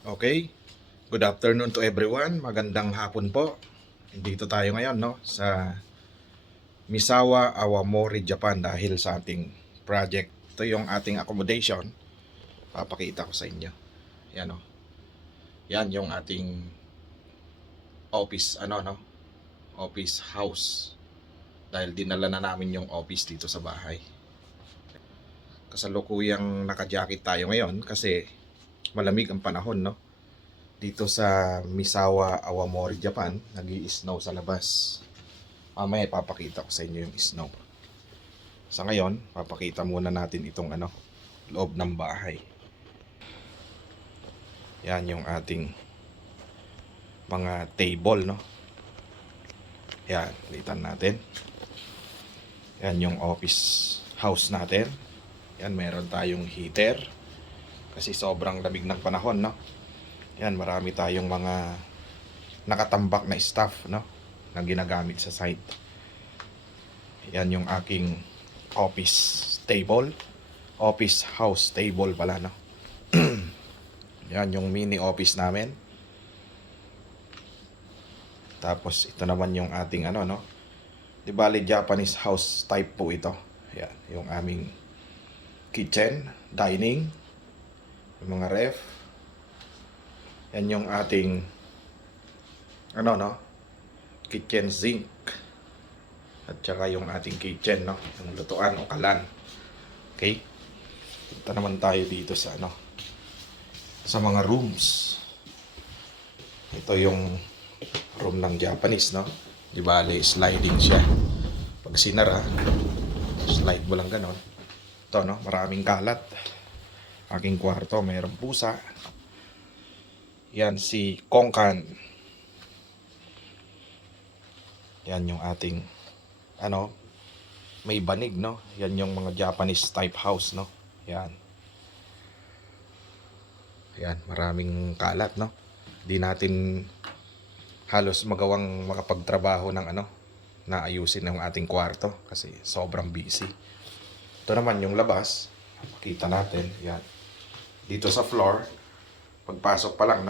Okay, good afternoon to everyone. Magandang hapon po. Dito tayo ngayon sa Misawa Awamori, Japan dahil sa ating project. Ito yung ating accommodation. Papakita ko sa inyo. Yan Yan yung ating office office house. Dahil dinala na namin yung office dito sa bahay. Kasalukuyang naka-jacket tayo ngayon kasi malamig ang panahon dito sa Misawa Awamori, Japan. Nag-i-snow sa labas. Mamaya ipapakita ko sa inyo yung snow. Sa ngayon, papakita muna natin itong loob ng bahay. Yan yung ating mga table Yan, litan natin. Yan yung office house natin. Yan, meron tayong heater kasi sobrang lamig ng panahon Yan, marami tayong mga nakatambak na staff na ginagamit sa site. Yan yung aking office table, office house table pala Yan yung mini office namin. Tapos ito naman yung ating di bali Japanese house type po ito. Yan yung aming kitchen, dining, yung mga ref. Yan yung ating kitchen sink. At saka yung ating kitchen yung lutuan o kalan. Okay? Punta naman tayo dito sa sa mga rooms. Ito yung room ng Japanese Di bale sliding siya. Pag sinara, slide mo lang ganon. Ito maraming kalat. Aking kwarto, mayroong pusa. Yan si Kongkan. Yan yung ating may banig Yan yung mga Japanese type house Yan. Yan, maraming kalat Di natin halos magawang makapagtrabaho ng na ayusin ng ating kwarto kasi sobrang busy. Ito naman yung labas. Makita natin, yan. Dito sa floor, pagpasok pa lang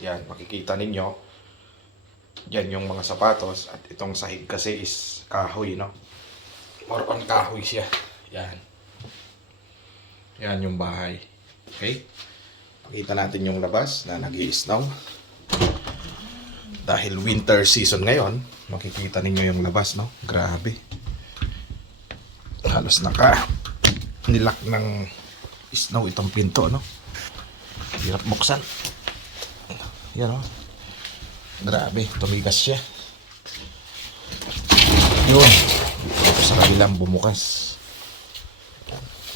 yan, makikita ninyo. Yan yung mga sapatos at itong sahig kasi is kahoy More on kahoy siya. Yan. Yan yung bahay. Okay? Pakita natin yung labas na nag-i-snow. Dahil winter season ngayon, makikita ninyo yung labas Grabe. Halos nilak ng snow itong pinto Hirap buksan. Yan Grabe, tumigas siya. Yun. Dito sa kabilang bumukas.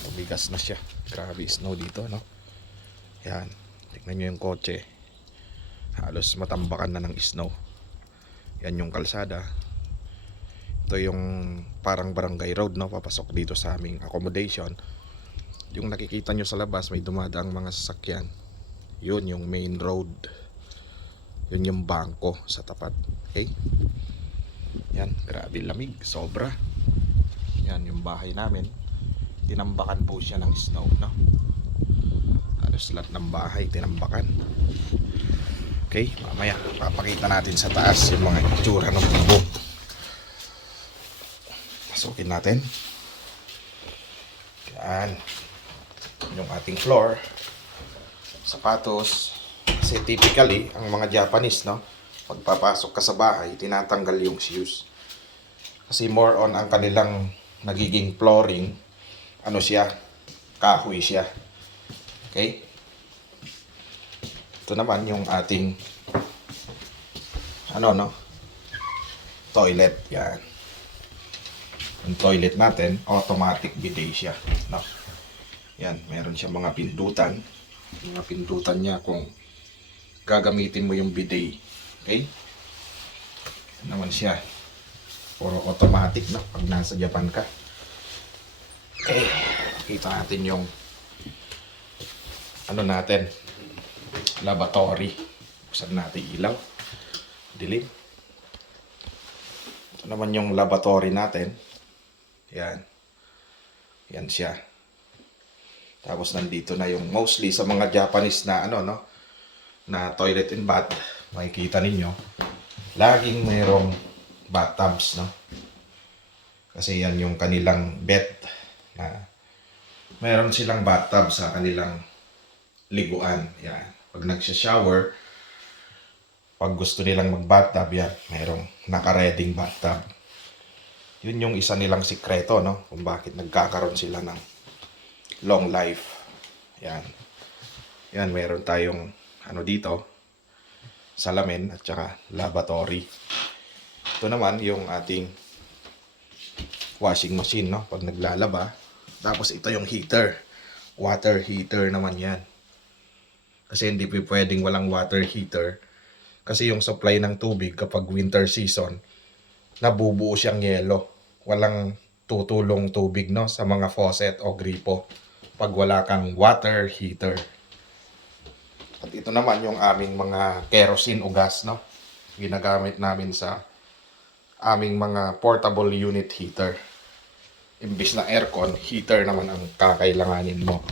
Tumigas na siya. Grabe snow dito Yan. Tignan nyo yung kotse. Halos matambakan na ng snow. Yan yung kalsada. Ito yung parang barangay road papasok dito sa aming accommodation. Yung nakikita nyo sa labas, may dumadaang mga sasakyan. Yun yung main road. Yun yung bangko sa tapat. Okay? Yan, grabe lamig, sobra. Yan yung bahay namin. Tinambakan po siya ng snow Halos lahat ng bahay tinambakan. Okay, mamaya papakita natin sa taas yung mga itsura ng bubong. Pasukin natin. Yan. Yung ating floor. Sapatos. Kasi typically, ang mga Japanese pagpapasok ka sa bahay, tinatanggal yung shoes. Kasi more on ang kanilang nagiging flooring, siya, kahoy siya. Okay? Ito naman yung ating toilet. Yan. Yung toilet natin, automatic bidet siya. Yan, meron siya mga pindutan. Mga pindutan niya kung gagamitin mo yung bidet. Okay? Yan naman siya. Puro automatic pag nasa Japan ka. Okay. Kita natin yung natin. Lavatory. Buksan natin ilaw. Dilim. Ito naman yung lavatory natin. Yan. Yan siya. Tapos nandito na yung mostly sa mga Japanese na na toilet and bath, makikita ninyo, laging mayroong bathtubs, no? Kasi yan yung kanilang bed na meron silang bathtub sa kanilang liguan. Yan. Pag nagsha-shower, pag gusto nilang mag-bathtub, yan, mayroong naka-reading bathtub. Yun yung isa nilang sikreto, no? Kung bakit nagkakaroon sila ng long life. Yan. Yan, meron tayong ano dito, salamin at saka lavatory. Ito naman yung ating washing machine, no? Pag naglalaba. Tapos ito yung heater. Water heater naman yan. Kasi hindi pwedeng walang water heater. Kasi yung supply ng tubig kapag winter season, nabubuo siyang yelo. Walang tutulong tubig, no, sa mga faucet o gripo pag wala kang water heater. At ito naman yung aming mga kerosene o gas, no, ginagamit namin sa aming mga portable unit heater. Imbis na aircon, heater naman ang kakailanganin mo.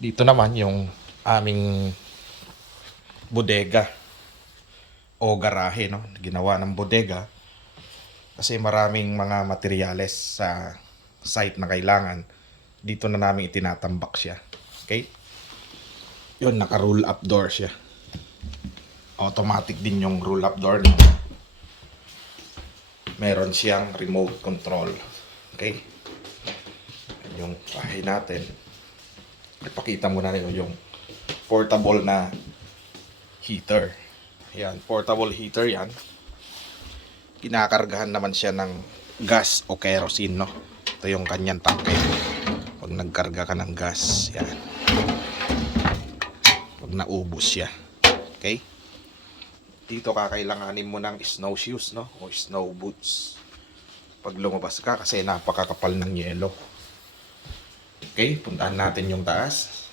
Dito naman yung aming bodega o garahe, no, ginawa ng bodega. Kasi maraming mga materyales sa site na kailangan. Dito na namin itinatambak siya. Okay? Yun, naka-roll up door siya. Automatic din yung roll up door niya. Meron siyang remote control. Okay? Yung bahay natin. Ipakita muna nyo yung portable na heater. Yan, portable heater yan. Kinakargahan naman siya ng gas o kerosene, no? Ito yung kanyang tangke. Pag nagkarga ka ng gas, yan. Pag naubos siya. Okay? Dito kakailanganin mo ng snow shoes, no? O snow boots. Pag lumabas ka kasi napakakapal ng yelo. Okay? Puntahan natin yung taas.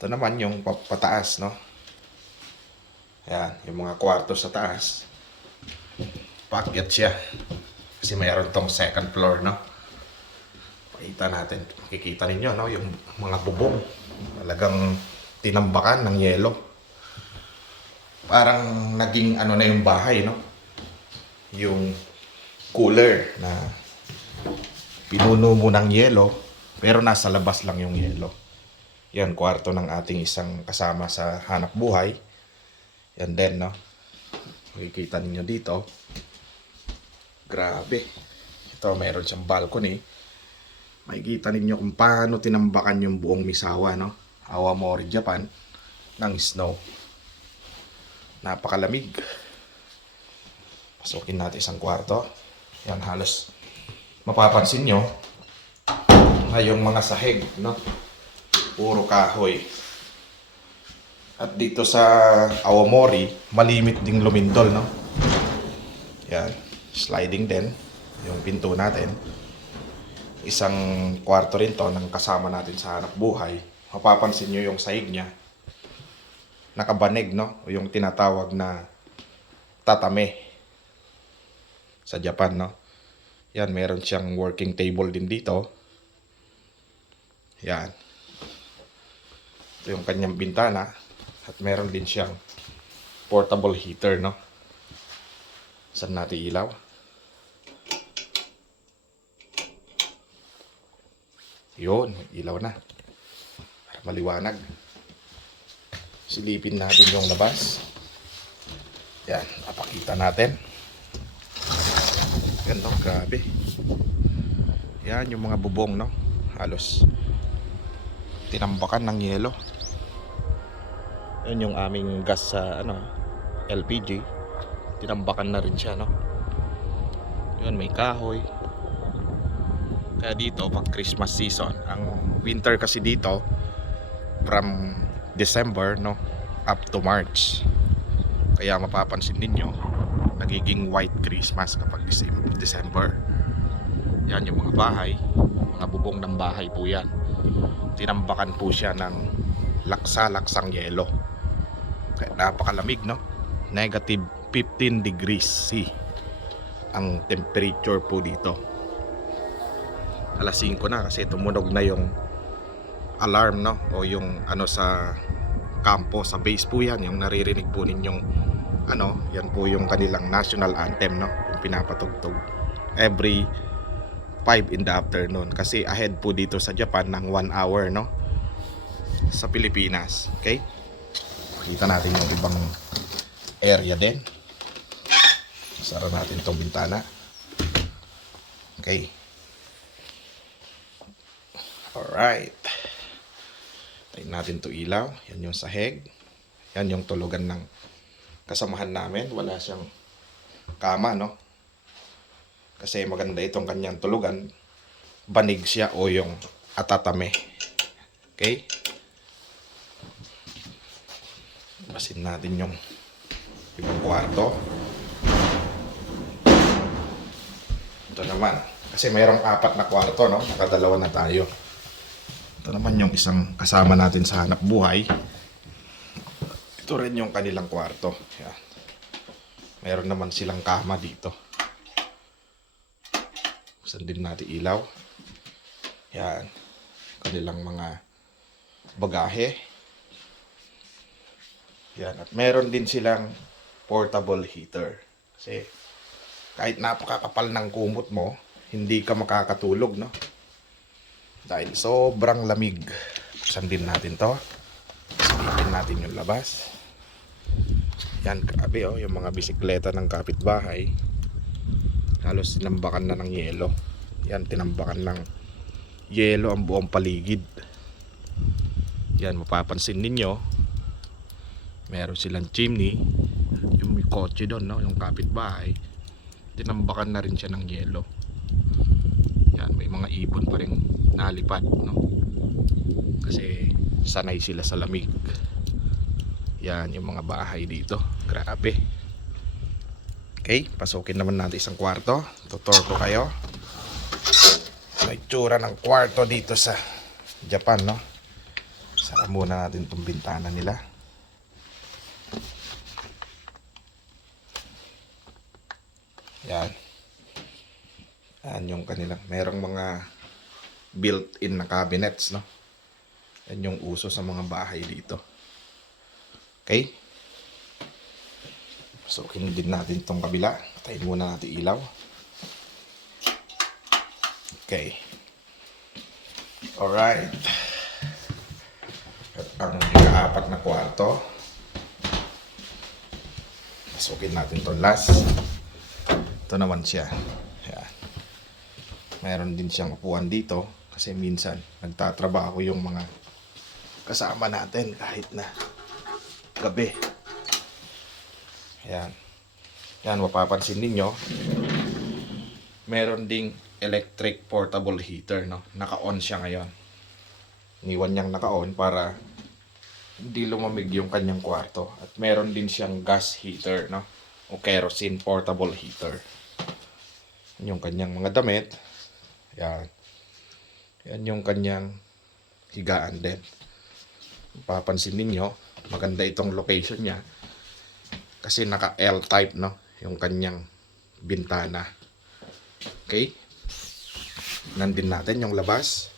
Ito naman yung pataas, no? Yan, yung mga kwarto sa taas. Paakyat siya. Kasi mayroon tong second floor, no? Pakita natin. Makikita ninyo, no? Yung mga bubong. Talagang tinambakan ng yelo. Parang naging ano na yung bahay, no? Yung cooler na pinuno mo ng yelo, pero nasa labas lang yung yelo. Yan, kwarto ng ating isang kasama sa hanap buhay. Yan din, no? Makikita ninyo dito. Grabe. Ito, mayroon siyang balcony. Makikita ninyo kung paano tinambakan yung buong Misawa, no? Awamori, Japan, ng snow. Napakalamig. Pasukin natin isang kwarto. Yan, halos mapapansin nyo na yung mga sahig, no? Puro kahoy. At dito sa Awamori, malimit ding lumindol, no? Yan, sliding din yung pinto natin. Isang kwarto rin to ng kasama natin sa hanap buhay. Mapapansin nyo yung sahig niya. Nakabanig, no? O yung tinatawag na tatame sa Japan, no? Yan, meron siyang working table din dito. Yan. Ito yung kanyang bintana. At meron din siyang portable heater, no? Saan natin ilaw? Yun, ilaw na. Para maliwanag. Silipin natin yung labas. Yan, papakita natin. Yan, no? Grabe. Yan, yung mga bubong, no? Halos tinambakan ng yelo. Yan yung aming gas sa LPG. Tinambakan na rin siya, no? Yun, may kahoy. Kaya dito pag Christmas season, ang winter kasi dito from December, no, up to March. Kaya mapapansin ninyo nagiging white Christmas kapag December. Yan yung mga bahay, mga bubong ng bahay po yan. Tinambakan po siya ng laksa-laksang yelo. Kaya napakalamig, no? Negative 15 degrees C ang temperature po dito. Alas 5 na kasi tumunog na yung alarm, no? O yung sa kampo. Sa base po yan, yung naririnig po ninyong yan po yung kanilang national anthem, no? Yung pinapatugtog every 5 in the afternoon. Kasi ahead po dito sa Japan ng 1 hour, no? Sa Pilipinas. Okay? Kita natin yung ibang area din. Sara natin itong bintana. Okay. Alright. Tayin natin to ilaw. Yan yung sahig. Yan yung tulugan ng kasamahan namin. Wala siyang kama, no? Kasi maganda itong kanyang tulugan. Banig siya o yung atatame. Okay? Basin natin yung ibang kwarto. Ito naman. Kasi mayroong 4 na kwarto, no? Nakadalawa na tayo. Ito naman yung isang kasama natin sa hanap buhay. Ito rin yung kanilang kwarto. Yan. Mayroon naman silang kama dito. Buksan din natin ilaw. Yan. Kanilang mga bagahe. Yan. At meron din silang portable heater. Kasi kahit napakakapal ng kumot mo, hindi ka makakatulog, no? Dahil sobrang lamig. Buksan din natin to. Silipin natin yung labas. Yan, grabe oh, yung mga bisikleta ng kapitbahay. Halos tinambakan na ng yelo. Yan, tinambakan ng yelo ang buong paligid. Yan, mapapansin ninyo, meron silang chimney. Yung may kotse doon, no? Yung kapitbahay, tinambakan na rin siya ng yelo. Yan, may mga ibon pa rin nalipat, no? Kasi sanay sila sa lamig. Yan, yung mga bahay dito. Grabe. Okay, pasukin naman natin isang kwarto. Tutor ko kayo. May tsura ng kwarto dito sa Japan, no? Sara muna natin itong bintana nila. Yan. Yan yung kanilang. Merong mga built-in na cabinets, no? Yan yung uso sa mga bahay dito. Okay? Pasukin din natin itong kabila. Patayin muna natin ilaw. Okay. Alright. At ang ika-4 na kwarto. Pasukin natin itong last. Ito naman siya. Ayan. Mayroon din siyang upuan dito. Kasi minsan nagtatrabaho yung mga kasama natin kahit na gabi. Ayan. Yan, mapapansin ninyo, meron ding electric portable heater, no? Naka-on siya ngayon. Iniwan niyang naka-on para hindi lumamig yung kanyang kwarto. At meron din siyang gas heater, no? O kerosene portable heater. Yung kanyang mga damit. Yan. Yan yung kanyang higaan din. Mapapansin ninyo, maganda itong location niya. Kasi naka L-type, no? Yung kanyang bintana. Okay? Nandin natin yung labas.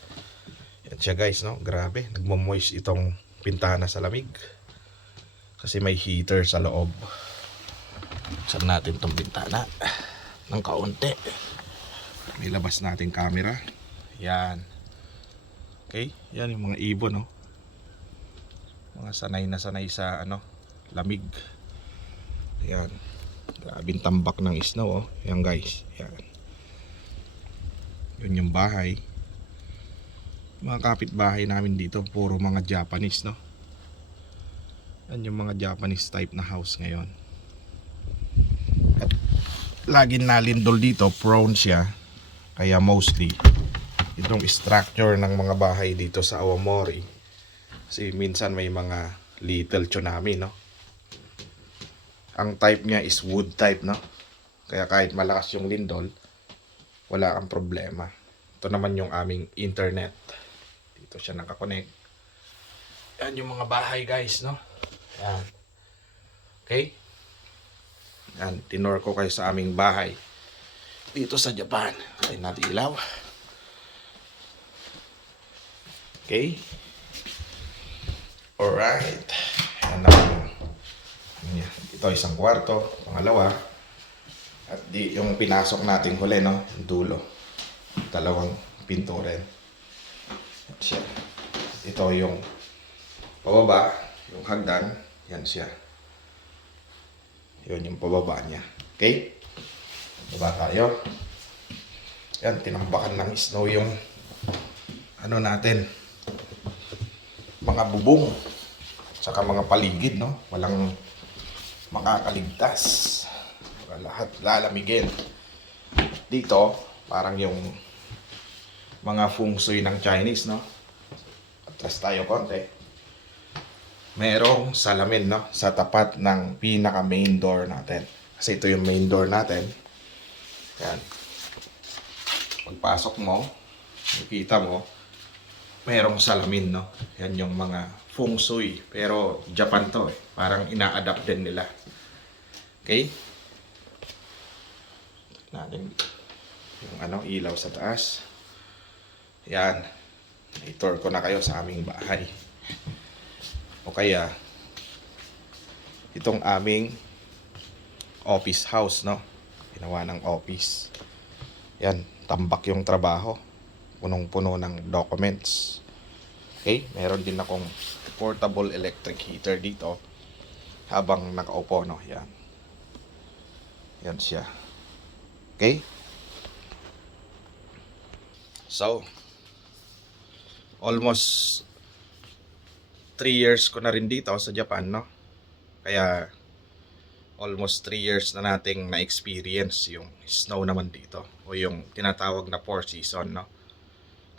Yan siya guys, no? Grabe. Nagmo-moist itong bintana sa lamig. Kasi may heater sa loob. Buksan natin itong bintana ng kaunti. May labas natin camera. Yan. Okay? Yan yung mga ibon, no? Mga sanay na sanay sa lamig. Yan. Grabing tambak ng snow, oh. Yan guys. Yan. Yun yung bahay. Mga kapitbahay namin dito, puro mga Japanese, no? Yan yung mga Japanese type na house ngayon. At laging nalindol dito, prone siya. Kaya mostly, itong structure ng mga bahay dito sa Aomori. Kasi minsan may mga little tsunami, no? Ang type niya is wood type, no? Kaya kahit malakas yung lindol, wala kang problema. Ito naman yung aming internet. Dito siya nakakonect. Yan yung mga bahay guys, no? Yan. Okay? Yan, tinor ko kayo sa aming bahay dito sa Japan. Tayo natin ilaw. Okay? Alright. Ito isang kwarto, pangalawa. At di yung pinasok nating huli, no? Yung dulo. Dalawang pinto rin. Yan siya. Ito yung pababa, yung hagdan. Yan siya. Yun yung pababa niya. Okay? Baba tayo. Yan, tinambakan ng snow yung ano natin. Mga bubong. Saka mga paligid, no? Walang makakaligtas. Lahat lalamigin. Dito, parang yung mga feng shui ng Chinese, no? Atras tayo konti. Merong salamin, no? Sa tapat ng pinaka main door natin. Kasi ito yung main door natin. Yan. Pagpasok mo, makita mo, merong salamin, no? Yan yung mga feng shui. Pero Japan to, eh. Parang ina-adapt din nila. Okay? Natin yung ano, ilaw sa taas. Yan. I-tour ko na kayo sa aming bahay. O kaya, itong aming office house, no? Ginawa ng office. Yan, tambak yung trabaho. Punong-puno ng documents. Okay? Meron din akong portable electric heater dito habang nakaupo, no? Yan. Yan siya. Okay? So, almost 3 years ko na rin dito sa Japan, no? Kaya, almost 3 years na nating na-experience yung snow naman dito. O yung tinatawag na 4 season, no?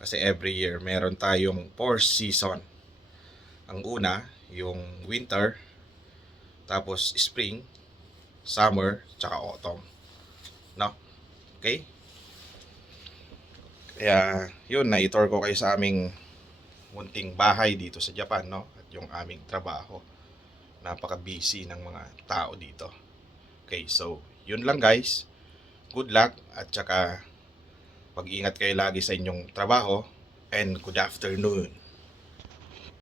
Kasi every year, meron tayong 4 season. Ang una, yung winter, tapos spring, summer, tsaka autumn. No? Okay? Kaya, yun, na-tour ko kayo sa aming munting bahay dito sa Japan, no? At yung aming trabaho. Napaka-busy ng mga tao dito. Okay, so, yun lang guys. Good luck at saka pag-ingat kayo lagi sa inyong trabaho and good afternoon.